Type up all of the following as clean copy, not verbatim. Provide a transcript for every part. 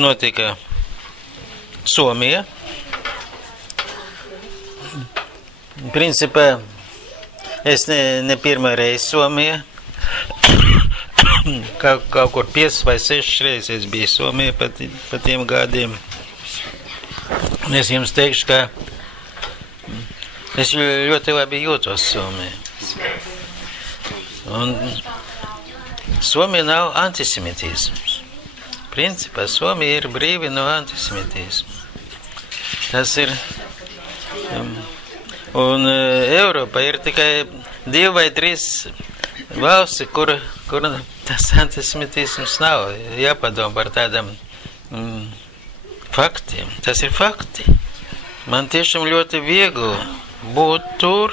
notika Somija. Principā es ne pirmā reize Somijā. Kaut kur 5 vai 6 reizes biju Somijā pa tiem gadiem. Es jums teikšu, ka es ļoti labi jūtos Somijā. Un Somija nav antisemitisms. Principā Somija ir brīvi no antisemitisma. Tas ir... Un Eiropa ir tikai 2 vai 3 valsti, kur tas antisemitisms nav. Jāpadomā par tādam faktiem. Tas ir fakti. Man tiešām ļoti viegli būt tur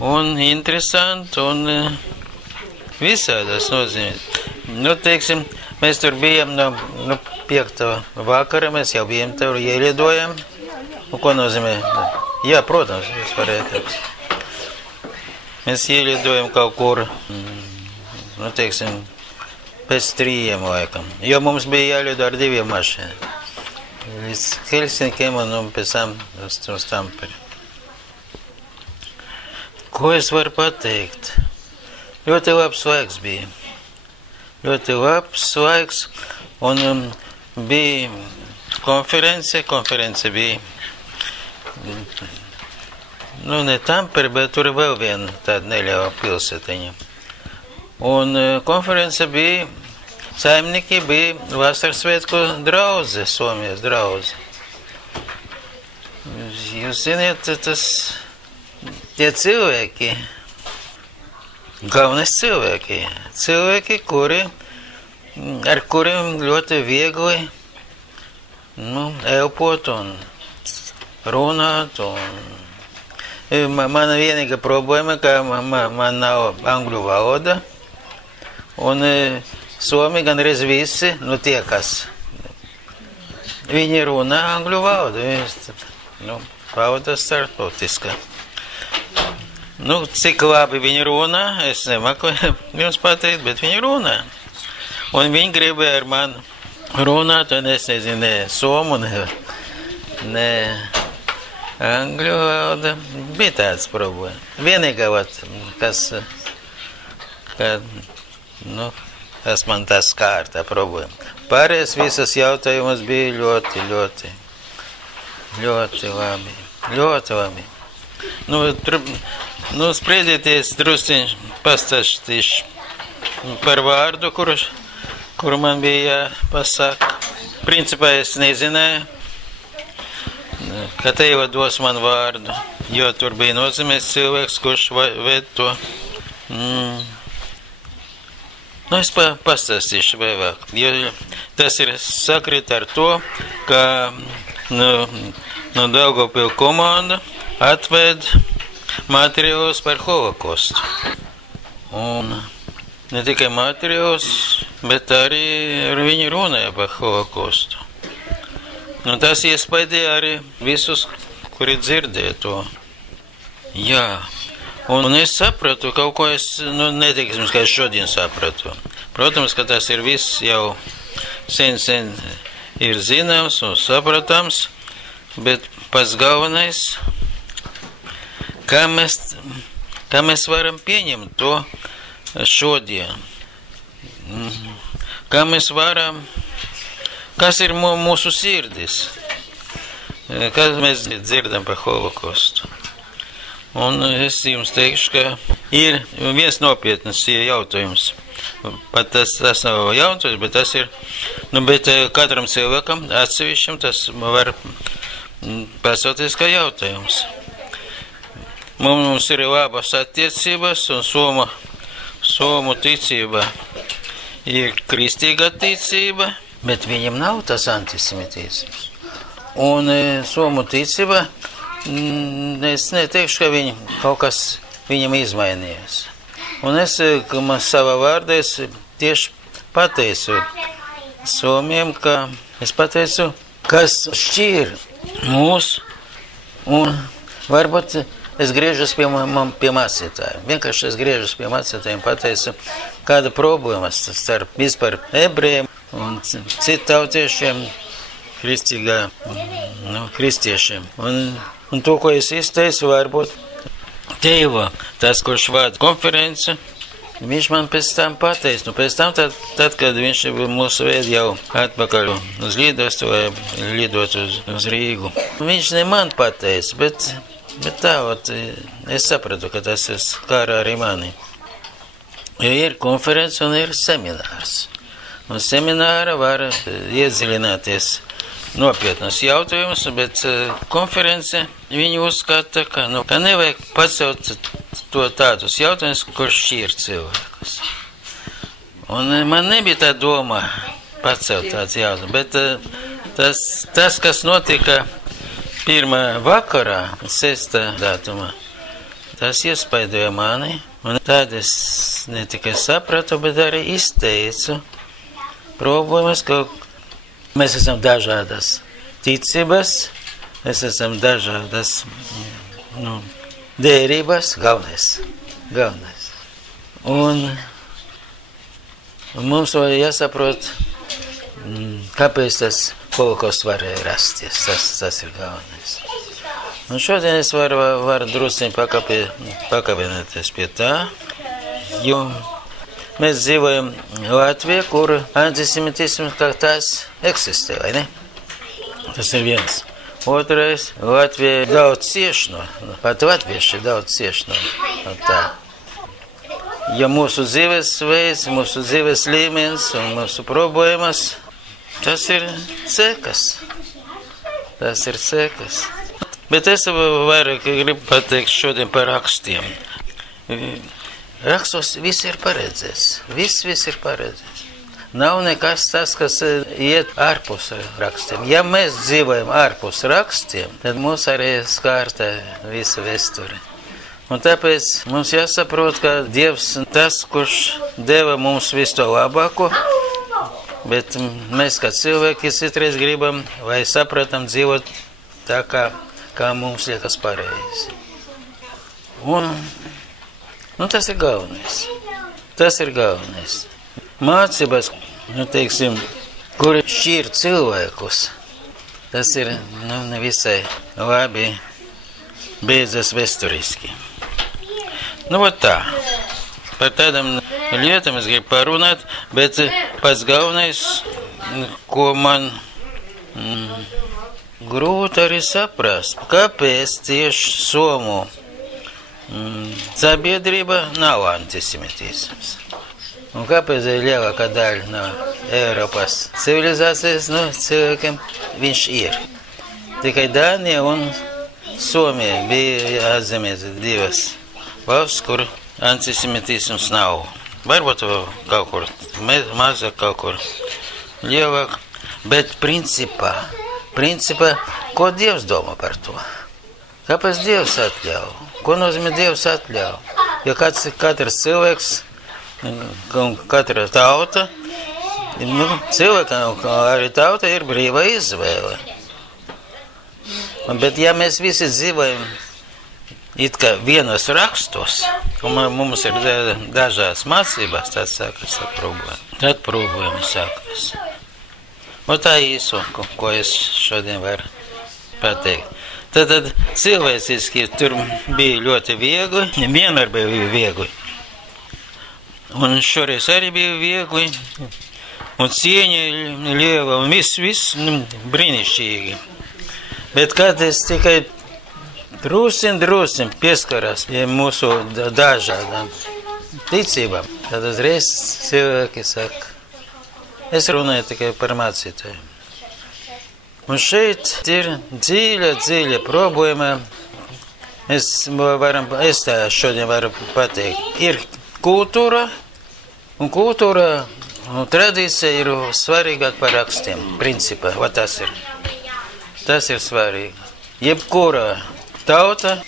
un interesanti un visādas nozīmēs. Nu, teiksim, mēs tur bijām no 5. vakara, mēs jau bijām tur, ielidojam. Nu, ko nozīmē? Jā, protams, jūs varētu. Mēs ielidojam kaut kur, nu, teiksim, pēc 3 laikam. Jo mums bija jālido ar 2 mašīnām. Līdz Helsinkiem un pēc tam uz Tamperi. Ko es varu pateikt? Ļoti labs laiks bija. Ļoti labs laiks. Un bija konference bija. Nu, ne Tamperi, bet tur vēl viena tāda neliela pilsētiņa. Un konference bija, saimnieki bija vasaras svētku draudze, Somijas draudze. Jūs ziniet, tie cilvēki, galvenais cilvēki, ar kuriem ļoti viegli elpot un runāt. Mana vienīga problēma, ka man nav angļu valoda, un Somi gan reiz visi, nu tie, kas viņi runā angļu valodu, valoda starptautiska. Nu, cik labi viņi runā, es nemaku jums pateikt, bet viņi runā. Un viņi gribēja ar mani runāt, un es nezinu, ne somu, ne angļu valoda. Bija tāds problēma. Vienīgā, kas man tas skār, tā problēma. Pārējais visas jautājumas bija ļoti labi. Ļoti labi. Spriedieties drusciņš, pastāstīšu par vārdu, kuru man bija jāpasaka. Principā es nezināju, ka Teiva dos man vārdu, jo tur bija nozīmēs cilvēks, kurš ved to. Es pastāstīšu vēlāk, jo tas ir sakrit ar to, ka no Daugavpils komanda atved materiālus par holokostu. Un ne tikai materiālus, bet arī ar viņu runāja par holokostu. Un tas iespaidīja arī visus, kuri dzirdēja to. Jā. Un es sapratu, kaut ko es, neteiksim, ka es šodien sapratu. Protams, ka tas ir viss jau sen ir zināms un sapratams, bet pats galvenais, kā mēs varam pieņemt to šodien. Kā mēs varam, kas ir mūsu sirdis, kad mēs dzirdam par holokostu. Un es jums teikšu, ka ir viens nopietnas jautājums. Pat tas nav jautājums, bet tas ir, bet katram cilvēkam atsevišķam tas var pasauties kā jautājums. Mums ir labas attiecības, un somu ticība ir kristīga ticība, bet viņam nav tas antisemitisms. Un somu ticība, es neteikšu, ka kaut kas viņam izmainījās. Un es savā vārdā tieši pateicu Somiem, ka es pateicu, kas šķir mūs, un varbūt es griežos pie mācītājiem. Vienkārši es griežos pie mācītājiem, pateicu, kāda problēma starp vispār ebrejiem un citautiešiem, kristiešiem. Un to, ko es izteicu, varbūt Teiva, tas, kurš vada konferenci, viņš man pēc tam pateica. Pēc tam, tad kad viņš mūsu ved jau atpakaļ uz lidostu vai lidot uz Rīgu, viņš ne man pateica, bet tā, es sapratu, ka tas ir skāra arī mani. Jo ir konferences un ir seminārs. Un semināra var iedziļināties nopietnas jautājumus, bet konference viņi uzskata, ka nevajag pacelt to tādus jautājumus, kur šķir cilvēkus. Un man nebija tā doma pacelt tāds jautājumus, bet tas, kas notika pirmā vakarā, 6. datumā, tas iespaidoja mani, un tad es ne tikai sapratu, bet arī izteicu problēmas, ka mēs esam dažādas ticības, mēs esam dažādas dērības, galvenais. Un mums vajag jāsaprot, kāpēc tas holokausts varēja rasties, tas ir galvenais. Un šodien es varu drusciņ pakabinēties pie tā, jo mēs dzīvojam Latvijā, kur antisemitisms kā tās eksistē, vai ne? Tas ir viens. Otrais, Latvija daudz cieš pat latvieši daudz cieš no tā. Jo mūsu dzīvesveids, mūsu dzīves līmenis un mūsu problēmas, tas ir sekas. Bet es vairāk gribu pateikt šodien par rakstiem. Rakstos viss ir paredzēts. Viss ir paredzēts. Nav nekas tas, kas iet ārpus rakstiem. Ja mēs dzīvojam ārpus rakstiem, tad mūs arī skārta visa vēsture. Un tāpēc mums jāsaprot, ka Dievs tas, kurš deva mums visu to labāko, bet mēs kā cilvēki citreiz gribam vai sapratam dzīvot tā, kā mums liekas pareizi. Un tas ir galvenais. Mācības, teiksim, kuri šķir cilvēkus, tas ir nevisai labi beidzas vēsturiski. Tā. Par tādām lietām es gribu parunāt, bet pats galvenais, ko man grūti arī saprast, kāpēc tieši Somu sabiedrība nav antisemitisms. Un kāpēc ir lielākā daļa no Eiropas civilizācijas cilvēkiem viņš ir. Tikai Dānija un Somija bija jāatzīmēt divas valsts, kur antisemitisms nav. Varbūt kaut kur mazāk, kaut kur lielāk, bet principā, ko Dievs domā par to? Kāpēc Dievs atļauj? Ko nozīmē Dievs atļauj? Jo katrs cilvēks un katra tauta, cilvēkam arī tauta ir brīva izvēle. Bet ja mēs visi dzīvojam it kā vienos rakstos, un mums ir dažādas mācības, tad sākas problēma. Tad problēma sākas. Un tā īso, ko es šodien varu pateikt. Tad cilvēciski tur bija ļoti viegli, vienmēr bija viegli. Un šoreiz arī bija viegli, un cieņa liela, un viss brīnišķīgi. Bet kad es tikai drusciņ pieskarās pie mūsu dažādām ticībām, tad uzreiz cilvēki saka, es runāju tikai par mācītājiem. Un šeit ir dziļa problēma, es tā šodien varu pateikt, ir kultūra, un tradīcija ir svarīgāk par rakstiem, principā, tas ir svarīgi. Jebkura tauta,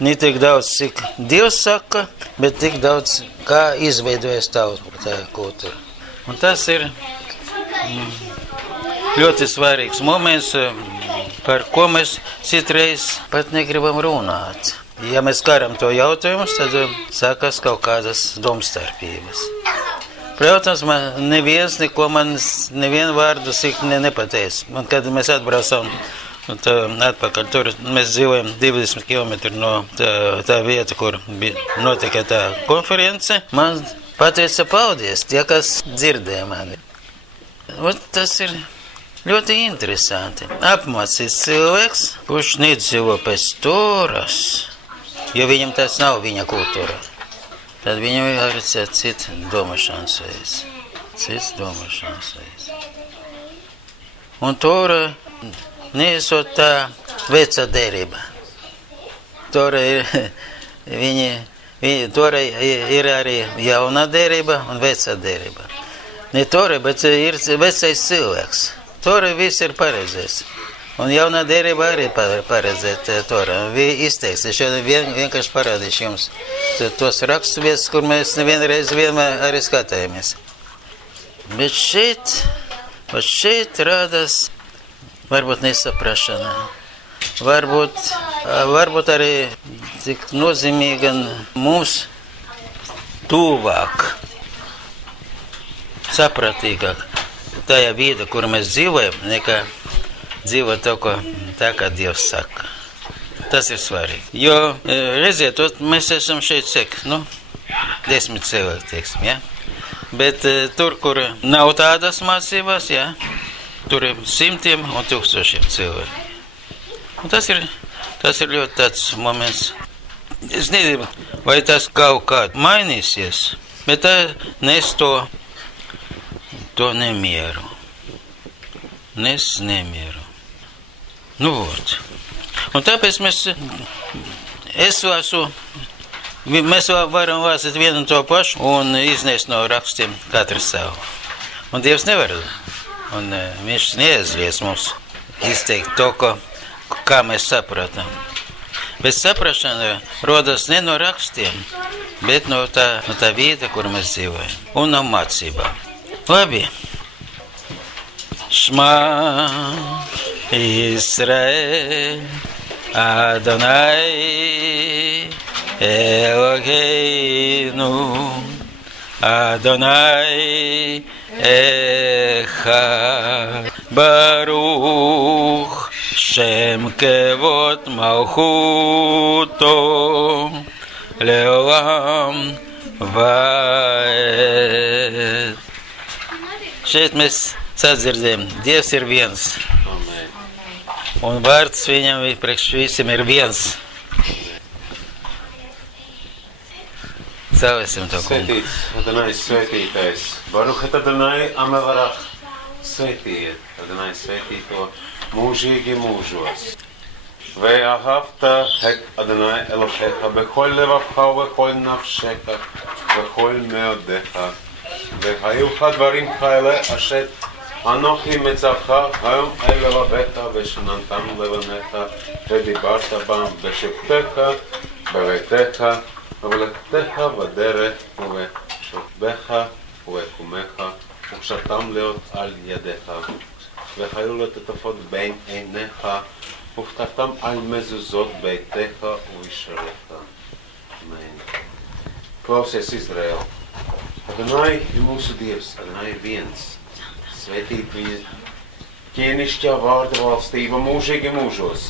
ne tik daudz, cik Dievs saka, bet tik daudz, kā izveidojas tauta, tā kultūra. Un tas ir ļoti svarīgs moments, par ko mēs citreiz pat negribam runāt. Ja mēs karam to jautājumus, tad sākas kaut kādas domstarpības. Protams, man neviens neko nevienu vārdu nepateica. Man, kad mēs atbraucām atpakaļ, tur mēs dzīvojam 20 km no tā vieta, kur notika tā konference. Man pateica paldies, tie, kas dzirdēja mani. Tas ir ļoti interesanti. Apmācīts cilvēks, kurš nedzīvo pēc Toras, jo viņam tas nav viņa kultūra. Tad viņam ir cits domāšanas veids. Un Tora neesot tā veca derība. Tora ir arī jaunā derība un veca derība. Ne Tora, bet ir vecais cilvēks. Tora viss ir paredzēts. Un jaunā derība arī paredzēta Tora. Izteiks, es vienkārši parādīšu jums tos raksturvietas, kur mēs vienmēr arī skatījāmies. Bet šeit rādās varbūt nesaprašana. Varbūt arī tik nozīmīga mums tuvāk, sapratīgāk tajā vīda, kur mēs dzīvojam, nekā dzīvo tā, kā Dievs saka. Tas ir svarīgi. Jo, redziet, mēs esam šeit 10 cilvēki, teiksim, ja? Bet tur, kur nav tādas mācības, ja? Tur ir 100 un 1000 cilvēki. Un tas ir ļoti tāds moments. Es nezinu, vai tas kaut kā mainīsies, bet tā nes to nemieru. Nes nemieru. Un tāpēc mēs varam vācīt vienu un to pašu un iznest no rakstiem katru savu. Un Dievs nevar, un viņš neaizliedz mums izteikt to, kā mēs saprotam. Bet saprašana rodas ne no rakstiem, bet no tā vīda, kur mēs dzīvojam, un no mācībām. Labi. Shma Yisrael Adonai Eloheinu Adonai Echad Baruch Shem Kevod Malchuto Leolam Vaed. Šeit mēs sadzirdējam, Dievs ir viens. Amen. Un vārds viņam priekš visiem ir viens. Slavēsim to kungu. Svētīts, Adonai svētītais. Baruch et Adonai amevarach. Svētījiet, Adonai svētīto mūžīgi mūžos. Ve'ahavta et Adonai Elohecha bechol levavcha ובכל נפשך ובכל מאודיך. והיו לך דברים כאלה אשר אנוכי מצווך היום אל לבביך ושננתם לבניך ודיברת בם בשבתך בביתך ובלכתך בדרך ובשוכבך ובקומך וקשרתם להיות על ידיך והיו לטפות בין עיניך וכתבתם על מזוזות ביתך וישריך. Amen. Klausies, Izraēl! Adonai ir mūsu Dievs, Adonai ir viens. Svētīt viņa ķēnišķā vārda valstība mūžīgi mūžos.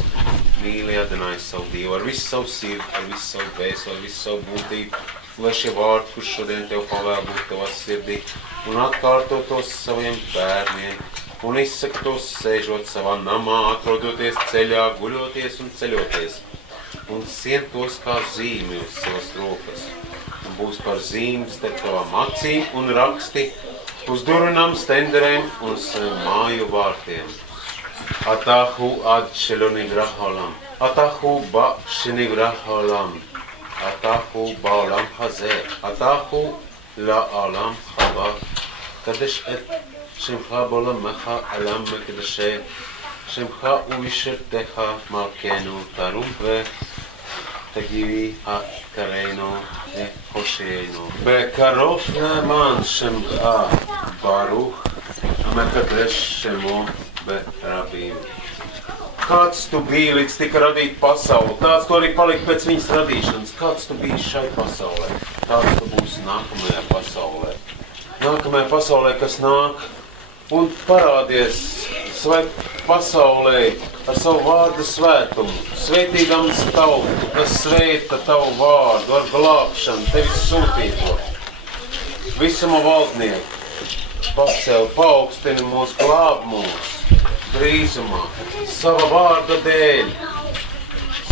Mīli Adonai savu Dievu ar visu savu sirdi, ar visu savu dvēseli, ar visu savu būtību. Lai šie vārdi, kurš šodien tev pavēl būt tavā sirdī, un atkārto tos saviem bērniem, un izsaka tos sēžot savā namā, atrodoties ceļā, guļoties un ceļoties, un sien tos kā zīmi uz savas rokas. Un būs par zīmi starp tavām acīm un raksti uz durvīm, stenderēm un māju vārtiem. Atahu ad shelonivrah haolam, atahu ba shenivrah haolam, atahu ba'olam hazeh, atahu la'olam haba, kadesh et shemcha b'olamecha alam mekdasheh, shemcha u'ishertecha malkenu tarum תגיבי קראנו וחושיינו. בקרוב למען שמך ברוך המקדש שמו ברבים. Kāds tu biji līdz tika radīta pasaule, tāds tu arī palika pēc viņas radīšanas. Kāds tu biji šai pasaulē, tāds tu būsi nākamajā pasaulē. nākamajā pasaulē, kas nāk, un parādies pasaulē ar savu vārdu svētumu, svētīdams tautu, kas svēta tavu vārdu ar glābšanu, tevis sūtīto. Visuma valdnieku pacēl, paaugstini mūs, glāb mūs drīzumā, sava vārda dēļ.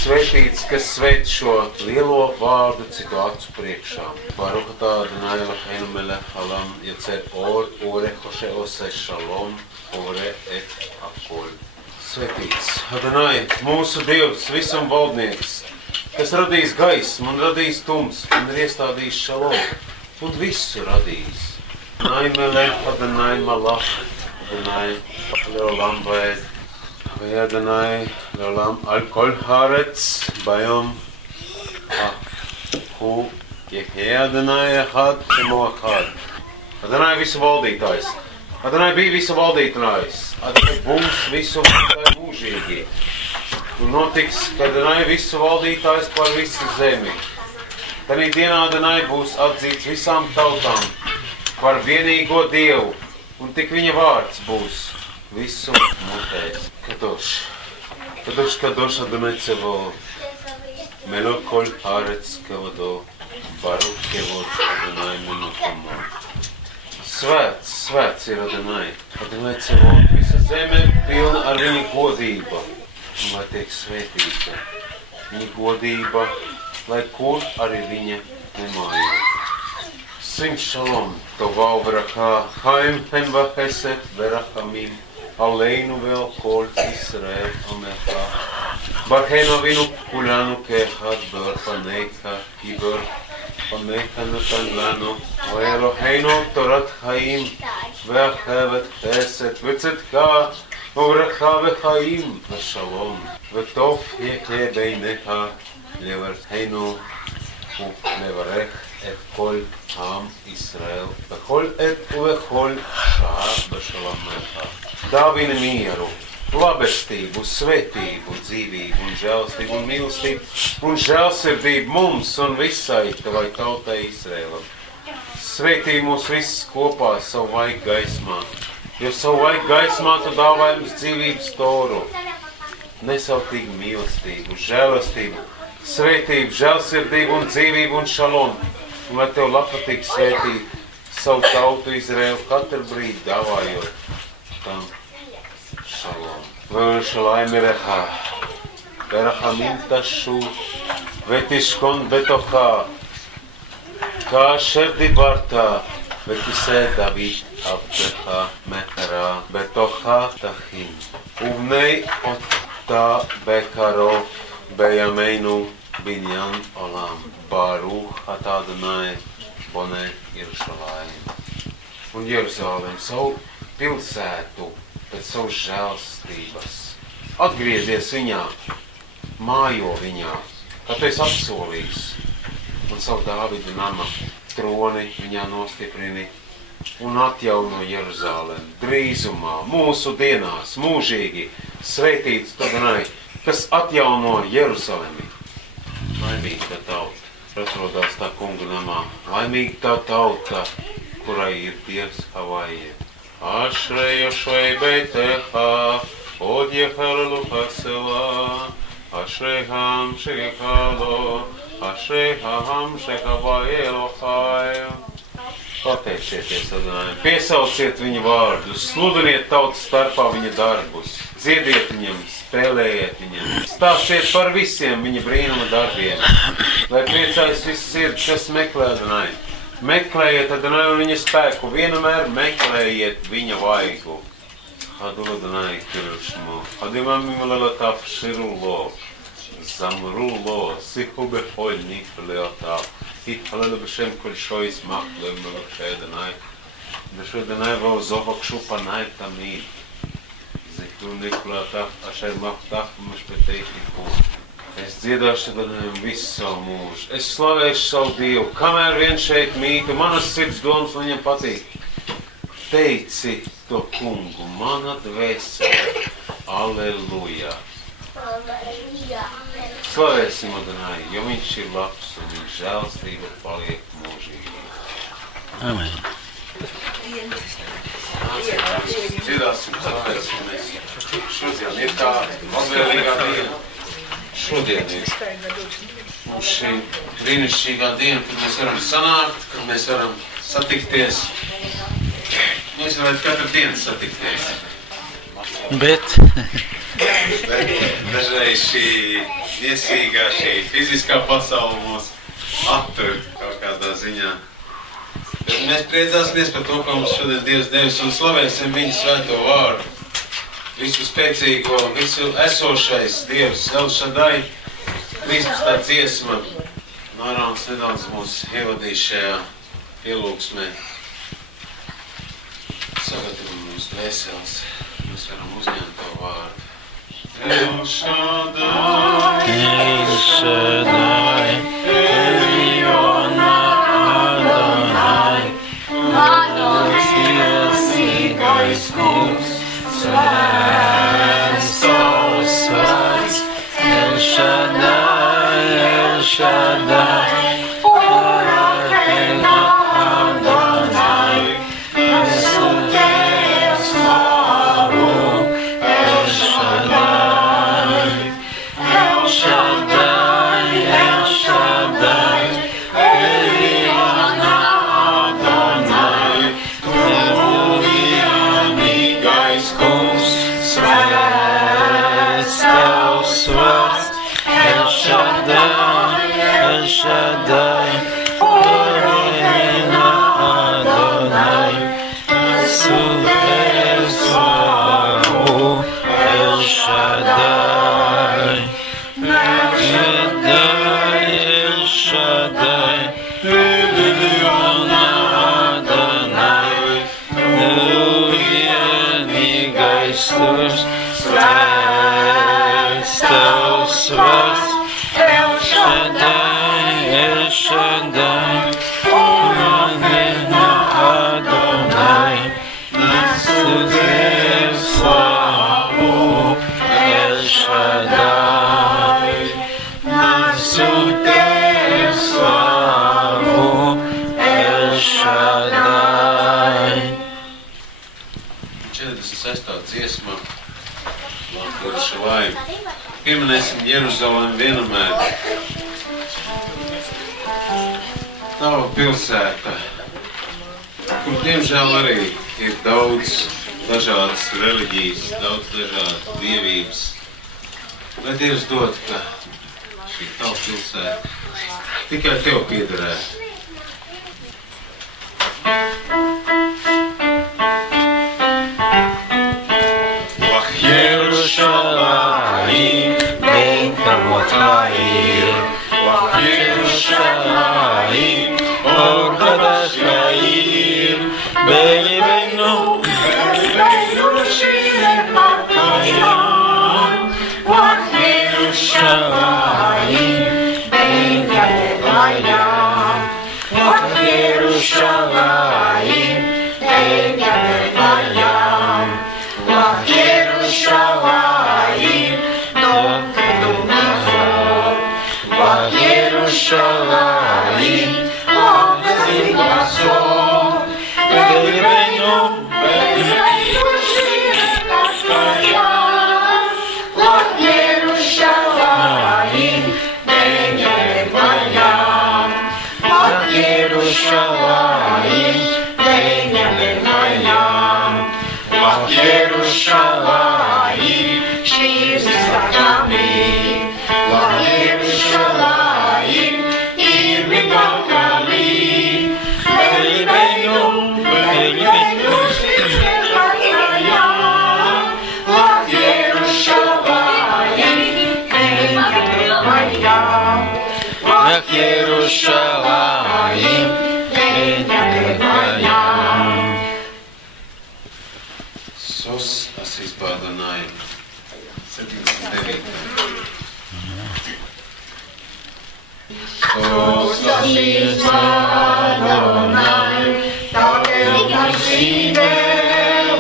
Svētīts, kas svēt šo lielo vārdu citu acu priekšā. Baruch atah Adonai Eloheinu melech haolam yotzer or urechoše ose shalom ore et hakol. Svētīts Adonai, mūsu Dievs, visam valdnieks, kas radījis gaismu un radījis tums un ir iestādījis šalom un visu radījis. Adonai melech, Adonai malach, Adonai leolam vaed. Adonai leolam al kol haaretz bayom hu yehye Adonai echad shemo echad. Adonai visu valdītājs. Adonai bija visu valdītājs. Adonai būs visu valdītāju mūžīgi. Un notiks, ka Adonai visu valdītājs par visu zemi. Tanī dienā Adonai būs atzīts visām tautām par vienīgo Dievu, un tik viņa vārds būs visu mutēs. Kadosh, Kadosh, Kadosh Adonai Tsevaot, Melech kol haaretz kavado, Baruch kevod Adonai menukomo. Svēts, svēts ir Adonai, Adonai Tsevaot, visa zeme pilna ar viņa godību, un lai tiek svētīta viņa godība, lai kur arī viņa nemājot. Svim shalom, tova ubracha, chaim hen vachesed verachamim, עלינו ועל כל ישראל עמך. ברכנו אבינו כולנו כאחד באור פניך, כי באור פניך נתן לנו, ואלוהינו תורת חיים, ואחוות חסד וצדקה, וברכה וחיים ושלום, וטוב יחיה בעיניך לברכנו ולברך את כל עם ישראל, בכל עת ובכל שעה בשלומך. Dāvini mieru, labestību, svētību, dzīvību un žēlastību un mīlestību un žēlsirdību mums un visai tavai tautai Izrēlam. Svētī mūs visus kopā savu vaigu gaismā, jo savu vaigu gaismā tu dāvāji mums dzīvības toru, nesautīgu mīlestību, žēlastību, svētību, žēlsirdību un dzīvību un šalom, un lai tev labpatīk svētīt savu tautu Izrēlu katru brīdi dāvājot tam שלום. וירושלים עירך, ברחמים תשוב ותשכון בתוכה, כאשר דיברת וכיסא דוד עבדך מטרה, בתוכה תכין, ובני אותה בקרוב בימינו בניין עולם. ברוך אתה Adonai בונה ירושלים. Un Jeruzalem, savu pilsētu pēc savas žēlstības. Atgriezies viņā, mājo viņā, kā tu esi apsolījis, un savu Dāvida nama troni viņā nostiprini un atjauno Jeruzalem. Drīzumā, mūsu dienās, mūžīgi svētīts Adonai, kas atjauno Jeruzalemi. Laimīga tā tauta, atrodās tā kungu namā. Laimīga tā tauta, kurai ir Dievs Havājiem. Ašrei Yoshvei Beitecha, od Yechalelu Hasela, Ašrei Ham Shekalo, Ašrei Ham Shekavai Elohai. Pateicieties Adonai, piesauciet viņa vārdus, sludiniet tautas starpā viņa darbus, dziediet viņam, spēlējiet viņam, stāstiet par visiem viņa brīnuma darbiem, lai priecājas viss sirds, kas meklē Adonai. Meklējiet Adonai un viņa spēku, vienmēr meklējiet viņa vaigu. Adu Adonai kiršmu, adimam imalelatav shirulo, zamrulo, sihu bechol nifleotav, התפלל בשם כל שוי ישמח לב מבקשי אדוני, ושו אדוני ועוזו בקשו פניי תמיד, זכרו נפלאותיו אשר מבטח במשפטי טיפול. Es dziedāšu Adonai visu savu mūžu. Es slavēšu savu Dievu, kamēr vien šeit mītu, manas sirds domas viņam patīk. Teici to kungu, mana dvēsele. Alleluja. Slavēsim Adonai, jo viņš ir labs un viņa žēlstība paliek mūžīgi. Amen. Dziedāsim, atvēlēsimies. Šodien ir tā labvēlīgā diena. Šodien ir mums šī brīnišķīgā diena, kad mēs varam sanākt, kad mēs varam satikties. Mēs varētu katru dienu satikties. Bet dažreiz šī iesīgā, šī fiziskā pasaule mūs attur kaut kādā ziņā. Bet mēs priecāsimies par to, ko mums šodien Dievs devis un slavēsim viņa svēto vārdu. Visu spēcīgo, visu esošais Dievs, El Shaddai, 13. dziesma. Nārāns nedaudz mūs ievadīs šajā pielūgsmē. Sagatavim mums dvēseles, mēs varam uzņemt Tavu vārdu. El Shaddai, El Shaddai, Eliona Adonai, Manos iesīgais kungs, svēts Tavs vārds. El Shaddai, El Shaddai, Eliona Adonai, visu Tev slavu. El Shaddai, El Shaddai, El Shaddai, Eliona Adonai, Tev vienīgais kungs, svēts Tavs vārds. El Shaddai, El Shaddai, Eliona Adonai, visu Tev slavu. El Shaddai, El Shaddai, Eliona Adonai, Tev vienīgais kungs, svēts Tavs vārds. El Shaddai, El Shaddai, Eliona Adonai, visu Tev slavu. El Shaddai, visu Tev slavu. El Shaddai. 46. dziesma. Šavai. Pieminēsim Jeruzalem vienamēr. Tava pilsēta, kur diemžēl arī ir daudz dažādas reliģijas, daudz dažādas dievības. Lai Dievs dod, ka šī tava pilsēta tikai Tev piederētu. Yerushalayim, ben kavot la'ir. Yerushalayim, or chadash la'ir. Be'libenu shilem markayam. Yerushalayim, ben kavot la'ir. Yerushalayim, ben kavot la'ir. Yerushalayim, Yerushalayim, Yerushalayim, she's Sakami. Yerushalayim, Ibn-Bakali. Be'libenu, Be'libenu, Yerushalayim, Ben-Yerushalayim, Yerushalayim, Ben-Yerushalayim. Sos asīs pārdanājumi. 79. Sos asīs pārdanājumi. Tāpēc garsībe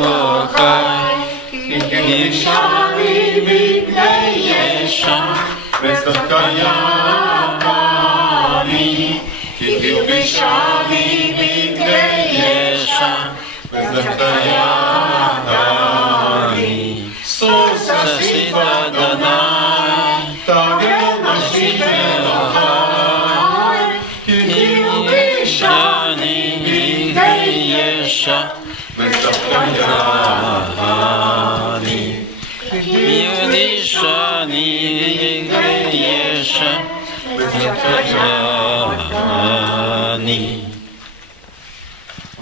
lokai. Kikišāvi vidēješam. Mēs tad kā jāpāvi. Kikišāvi vidēješam. Dani, Sosita Danai, Tagena Shidahai, Shani Yesha Metapayani Yudishani Yesha Metapayani.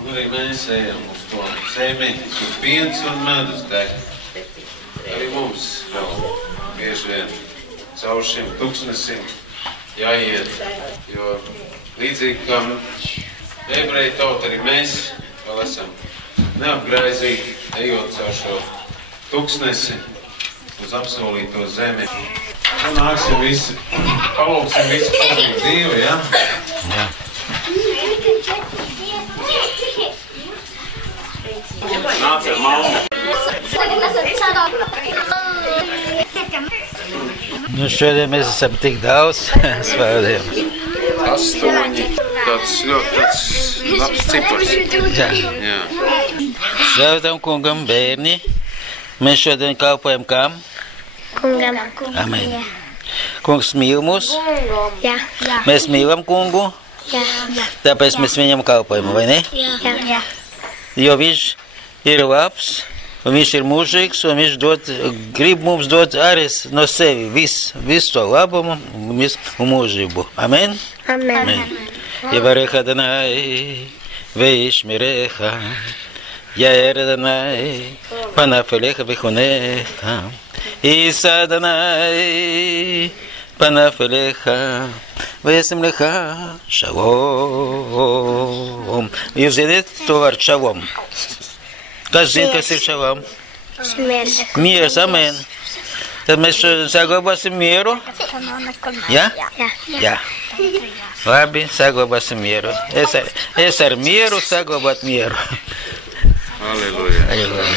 Arī mēs ejam uz to zemi, kur piens un medus deg. Arī mums vēl bieži vien caur šim tuksnesim jāiet, jo līdzīgi kā ebreju tauta, arī mēs vēl esam neapgraizīti, ejot caur šo tuksnesi uz apsolīto zemi. Nāksim visi, palūksim visi kopīgi Dievu, ja? Jā. Nāc ar malmu. Nu, šodien mēs esam tik daudz svētdien. 8. Tāds ļoti labs cipars. Jā. Jā. Svētam kungam bērni. Mēs šodien kalpojam kam? Kungam. Amen. Kungs mīl mūs. Jā. Mēs mīlam kungu. Jā. Tāpēc mēs viņam kalpojam, vai ne? Jā. Jo viņš ir labs, un viņš ir mūžīgs, un viņš grib mums dot arī no sevi visu to labumu un mūžību. Amen? Amen. Yevarech Adonai ve'yishmerecha, Yair Adonai panav elecha v'chonecha, Yisa Adonai panav elecha v'yasim lecha shalom. Jūs zināt to vārdu shalom? Kas zina, kas ir shalom? Miers. Miers, amen. Tad mēs saglabāsim mieru? Jā? Jā. Labi, saglabāsim mieru. Es ar mieru saglabāt mieru. Halleluja. Halleluja.